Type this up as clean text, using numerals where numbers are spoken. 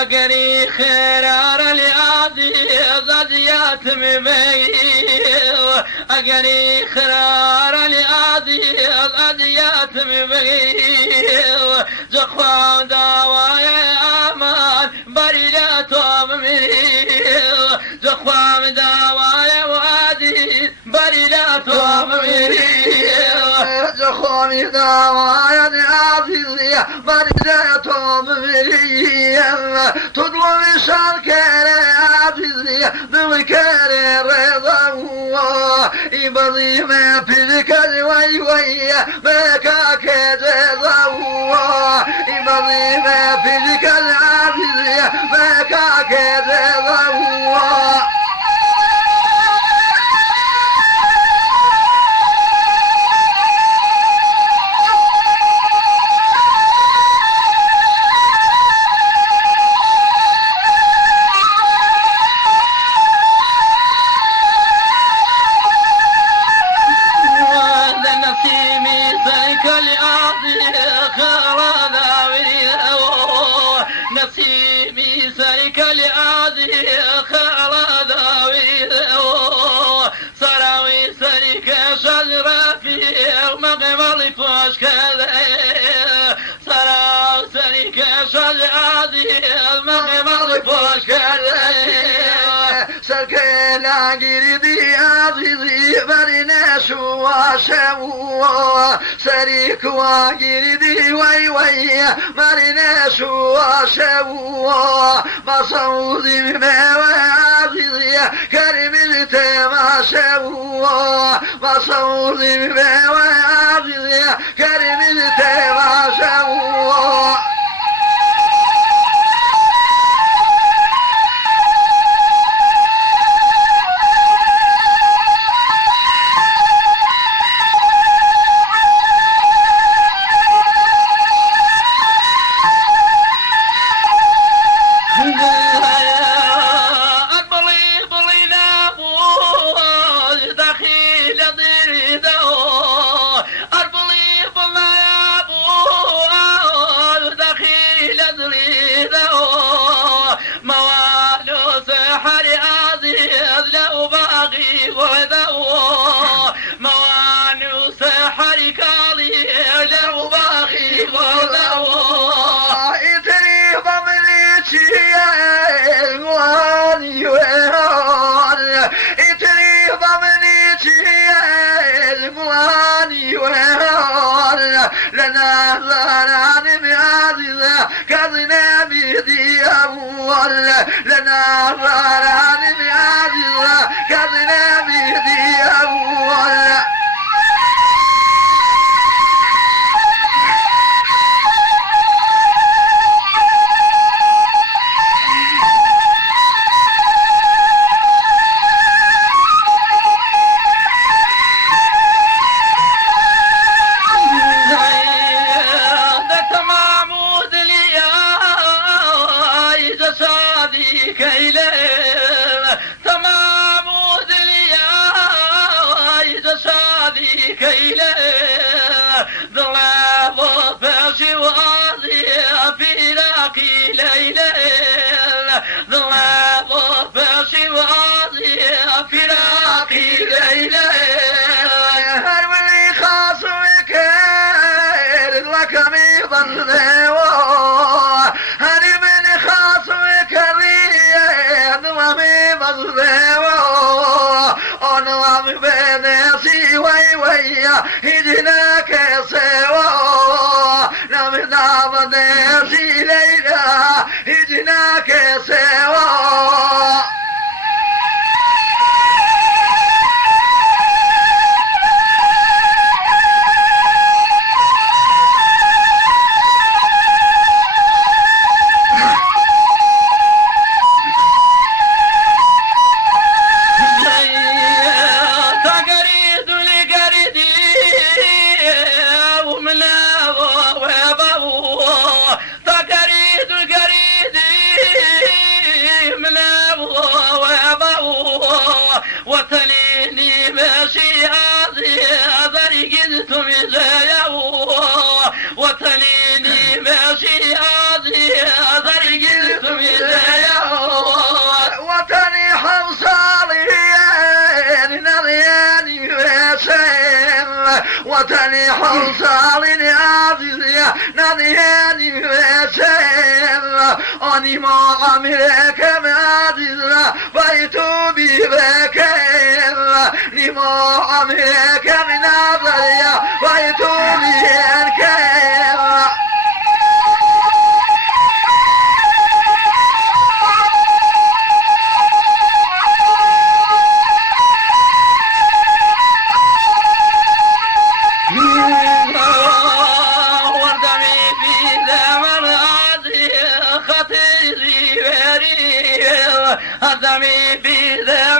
أقري خيرار العادي غزيات مبي أقري خيرار العادي غزيات مبي زخوان دوايا أمان بريلاتهم مري زخوان دوايا وادي بريلاتهم مري زخوان دوايا عزيزي بريلاتهم مري تطلب شركة عزيزي بالكار رضا يبضي ما في الكل وي ما كاك جزا يبضي ما في الكل عزيزي ما كاك جزا نسيمي سرك لعادي خالد سراوي سرك شجرة في مقبل فوش كذا سراوي سرك شجرة مقبل فوش كذا سركنا جردي عزيزي برنا شو سريك وجردي وي مرنا شو مصوصي بما وعزيزي كريم التماشى مصوصي بما وعزيزي كريم التماشى موانو سحر كالي لو باخي غضاو اتري ضمنيتي الواني وهان اتري ضمنيتي الواني وهان لنا زران بعزيزة كذنا بيدي أول لنا زران بعزيزة كذنا بيدي أول هني من خاصك ريد ومي مظلمه أنا بنسي وي هدناك سوا نام نام نسي ليلى هدناك سوا ذريق سميدايا وطني حوصالين نرياني وسام وطني حوصالين عزيزي نرياني وسام أني ما عمرك عزيزنا بيتو ببكام نما عمرك من نظريا بيتو ببكام دمي في ذا